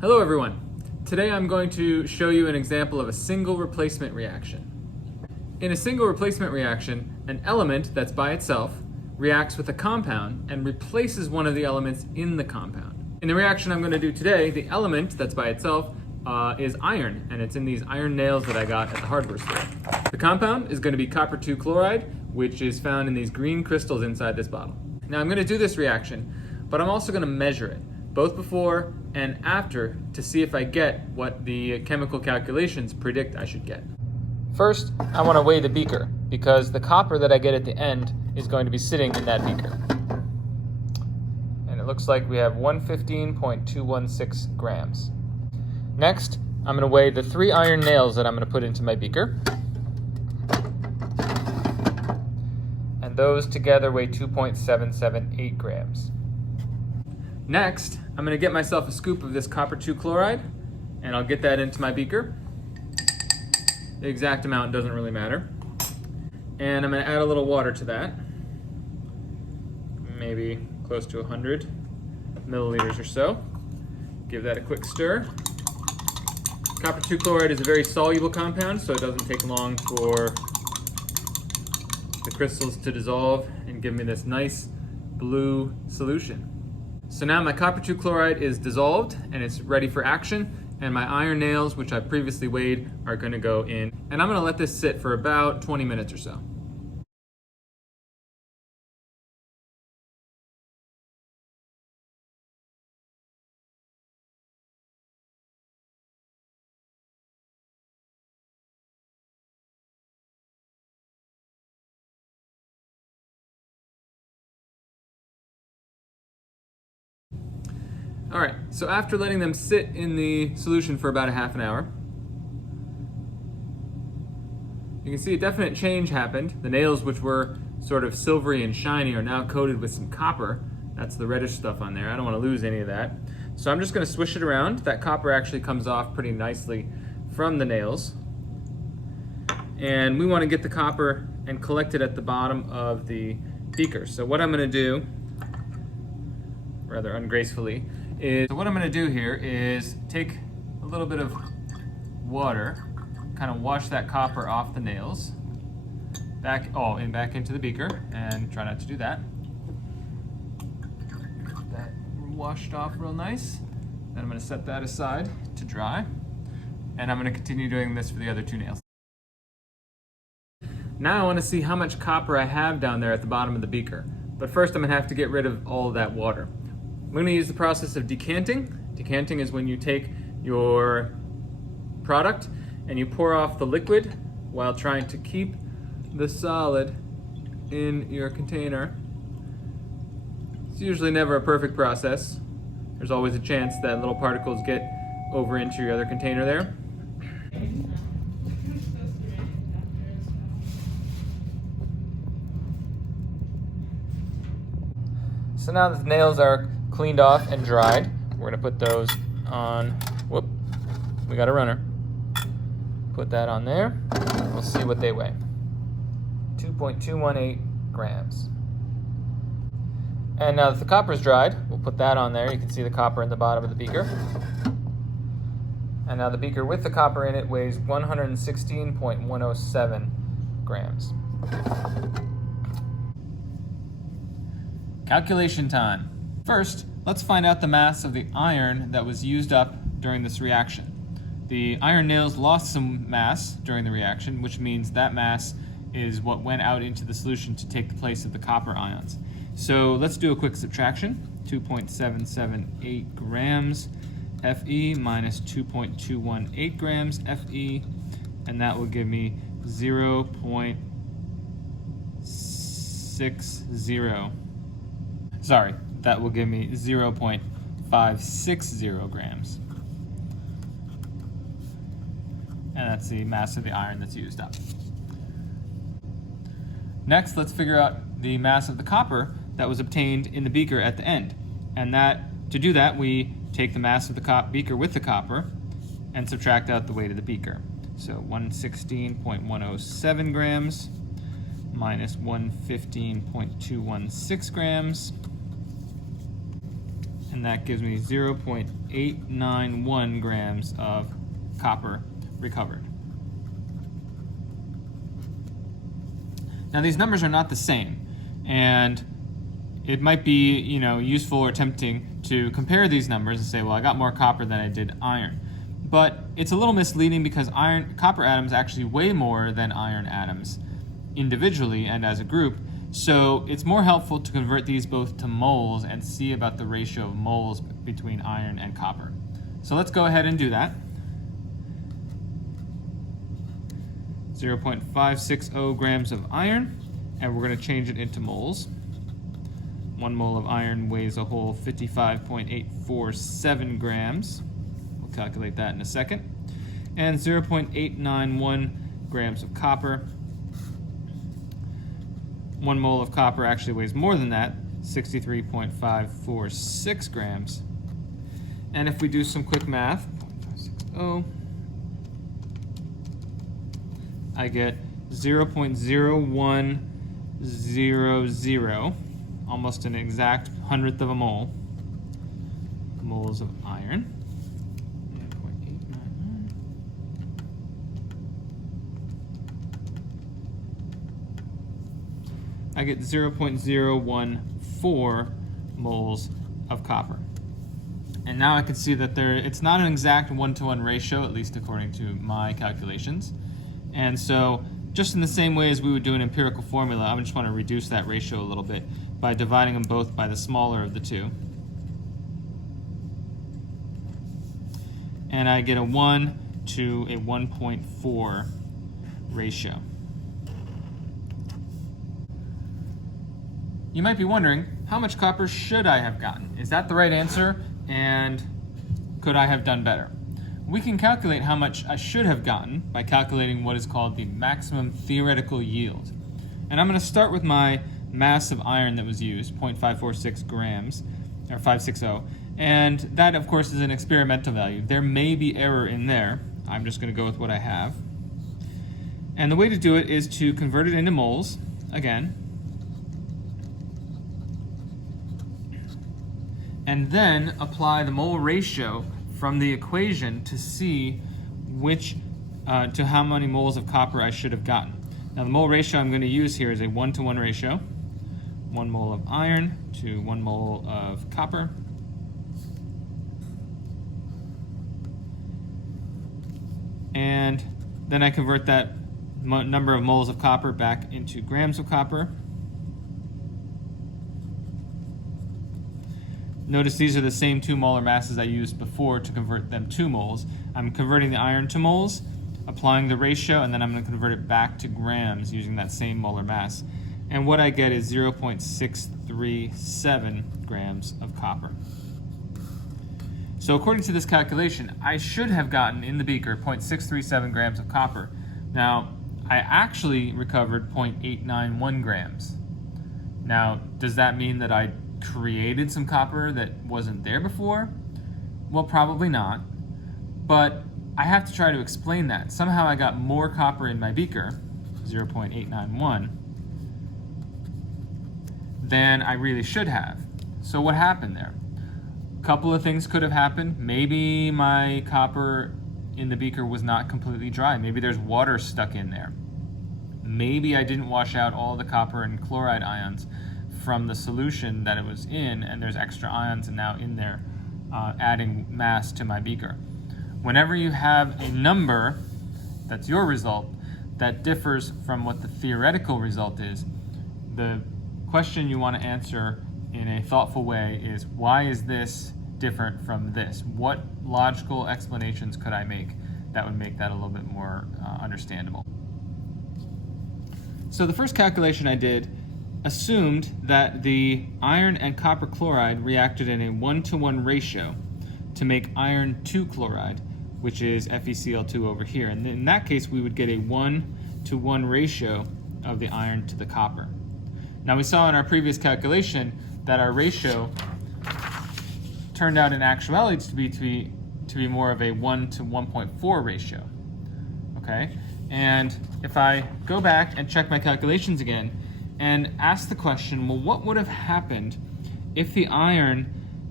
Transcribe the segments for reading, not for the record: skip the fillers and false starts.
Hello everyone. Today I'm going to show you an example of a single replacement reaction. In a single replacement reaction, an element that's by itself reacts with a compound and replaces one of the elements in the compound. In the reaction I'm going to do today, the element that's by itself is iron, and it's in these iron nails that I got at the hardware store. The compound is going to be copper 2 chloride, which is found in these green crystals inside this bottle. Now I'm going to do this reaction, but I'm also going to measure it, both before and after, to see if I get what the chemical calculations predict I should get. First, I want to weigh the beaker, because the copper that I get at the end is going to be sitting in that beaker. And it looks like we have 115.216 grams. Next, I'm going to weigh the 3 iron nails that I'm going to put into my beaker. And those together weigh 2.778 grams. Next, I'm going to get myself a scoop of this copper 2 chloride, and I'll get that into my beaker. The exact amount doesn't really matter. And I'm going to add a little water to that, maybe close to 100 milliliters or so. Give that a quick stir. Copper 2 chloride is a very soluble compound, so it doesn't take long for the crystals to dissolve and give me this nice blue solution. So now my copper 2 chloride is dissolved and it's ready for action, and my iron nails, which I previously weighed, are going to go in. And I'm going to let this sit for about 20 minutes or so. All right, so after letting them sit in the solution for about a half an hour, you can see a definite change happened. The nails, which were sort of silvery and shiny, are now coated with some copper. That's the reddish stuff on there. I don't want to lose any of that. So I'm just going to swish it around. That copper actually comes off pretty nicely from the nails. And we want to get the copper and collect it at the bottom of the beaker. So what I'm going to do, rather ungracefully, is take a little bit of water, kind of wash that copper off the nails, back into the beaker, and try not to do that. Get that washed off real nice. Then I'm going to set that aside to dry, and I'm going to continue doing this for the other 2 nails. Now I want to see how much copper I have down there at the bottom of the beaker, but first I'm going to have to get rid of all of that water. I'm going to use the process of decanting. Decanting is when you take your product and you pour off the liquid while trying to keep the solid in your container. It's usually never a perfect process. There's always a chance that little particles get over into your other container there. So now the nails are cleaned off and dried. We're going to put those on, we got a runner. Put that on there. We'll see what they weigh. 2.218 grams. And now that the copper is dried, we'll put that on there. You can see the copper in the bottom of the beaker. And now the beaker with the copper in it weighs 116.107 grams. Calculation time. First, let's find out the mass of the iron that was used up during this reaction. The iron nails lost some mass during the reaction, which means that mass is what went out into the solution to take the place of the copper ions. So let's do a quick subtraction. 2.778 grams Fe minus 2.218 grams Fe, and that will give me 0.60. Sorry, that will give me 0.560 grams. And that's the mass of the iron that's used up. Next, let's figure out the mass of the copper that was obtained in the beaker at the end. And to do that, we take the mass of the beaker with the copper and subtract out the weight of the beaker. So 116.107 grams minus 115.216 grams, and that gives me 0.560 0.891 grams of copper recovered. Now these numbers are not the same, and it might be, useful or tempting to compare these numbers and say, well, I got more copper than I did iron. But it's a little misleading because copper atoms actually weigh more than iron atoms individually and as a group. So it's more helpful to convert these both to moles and see about the ratio of moles between iron and copper. So let's go ahead and do that. 0.560 grams of iron, and we're going to change it into moles. 1 mole of iron weighs a whole 55.847 grams. We'll calculate that in a second. And 0.891 grams of copper. 1 mole of copper actually weighs more than that, 63.546 grams. And if we do some quick math, 0.560, I get 0.0100, almost an exact hundredth of a mole, moles of iron. 0.899. I get 0.014 moles of copper. And now I can see that it's not an exact 1-to-1 ratio, at least according to my calculations. And so just in the same way as we would do an empirical formula, I just want to reduce that ratio a little bit by dividing them both by the smaller of the two. And I get a 1 to a 1.4 ratio. You might be wondering, how much copper should I have gotten? Is that the right answer? And could I have done better? We can calculate how much I should have gotten by calculating what is called the maximum theoretical yield. And I'm going to start with my mass of iron that was used, 0.546 grams, or 560. And that, of course, is an experimental value. There may be error in there. I'm just going to go with what I have. And the way to do it is to convert it into moles, again. And then apply the mole ratio from the equation to see to how many moles of copper I should have gotten. Now the mole ratio I'm going to use here is a 1-to-1 ratio. 1 mole of iron to 1 mole of copper. And then I convert that number of moles of copper back into grams of copper. Notice these are the same 2 molar masses I used before to convert them to moles. I'm converting the iron to moles, applying the ratio, and then I'm going to convert it back to grams using that same molar mass. And what I get is 0.637 grams of copper. So according to this calculation, I should have gotten in the beaker 0.637 grams of copper. Now, I actually recovered 0.891 grams. Now, does that mean that I created some copper that wasn't there before? Well, probably not. But I have to try to explain that. Somehow I got more copper in my beaker, 0.891, than I really should have. So what happened there? A couple of things could have happened. Maybe my copper in the beaker was not completely dry. Maybe there's water stuck in there. Maybe I didn't wash out all the copper and chloride ions from the solution that it was in, and there's extra ions now in there adding mass to my beaker. Whenever you have a number that's your result that differs from what the theoretical result is, the question you want to answer in a thoughtful way is, why is this different from this? What logical explanations could I make that would make that a little bit more understandable? So the first calculation I did assumed that the iron and copper chloride reacted in a 1-to-1 ratio to make iron 2 chloride, which is FeCl2 over here. And in that case, we would get a 1-to-1 ratio of the iron to the copper. Now we saw in our previous calculation that our ratio turned out in actuality to be more of a 1 to 1.4 ratio. Okay? And if I go back and check my calculations again, and ask the question, well, what would have happened if the iron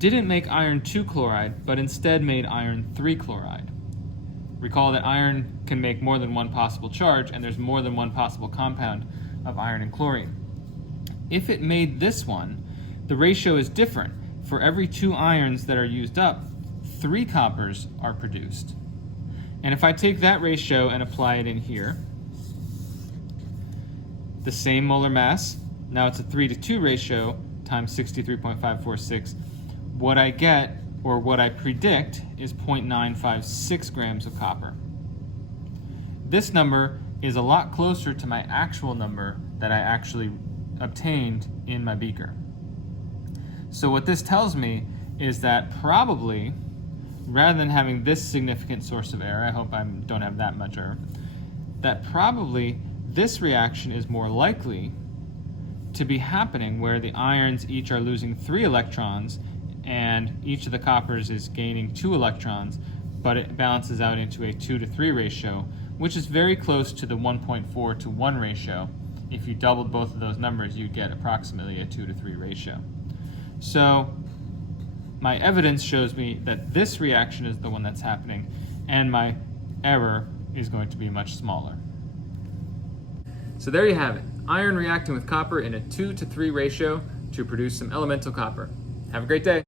didn't make iron 2 chloride, but instead made iron 3 chloride. Recall that iron can make more than one possible charge, and there's more than one possible compound of iron and chlorine. If it made this one, the ratio is different. For every 2 irons that are used up, 3 coppers are produced. And if I take that ratio and apply it in here, the same molar mass, now it's a 3:2 ratio times 63.546, what I get, or what I predict, is 0.956 grams of copper. This number is a lot closer to my actual number that I actually obtained in my beaker. So what this tells me is that probably, rather than having this significant source of error, I hope I don't have that much error, that probably this reaction is more likely to be happening where the irons each are losing 3 electrons and each of the coppers is gaining 2 electrons, but it balances out into a 2:3 ratio, which is very close to the 1.4:1 ratio. If you doubled both of those numbers, you'd get approximately a 2:3 ratio. So my evidence shows me that this reaction is the one that's happening, and my error is going to be much smaller. So there you have it, iron reacting with copper in a 2:3 ratio to produce some elemental copper. Have a great day.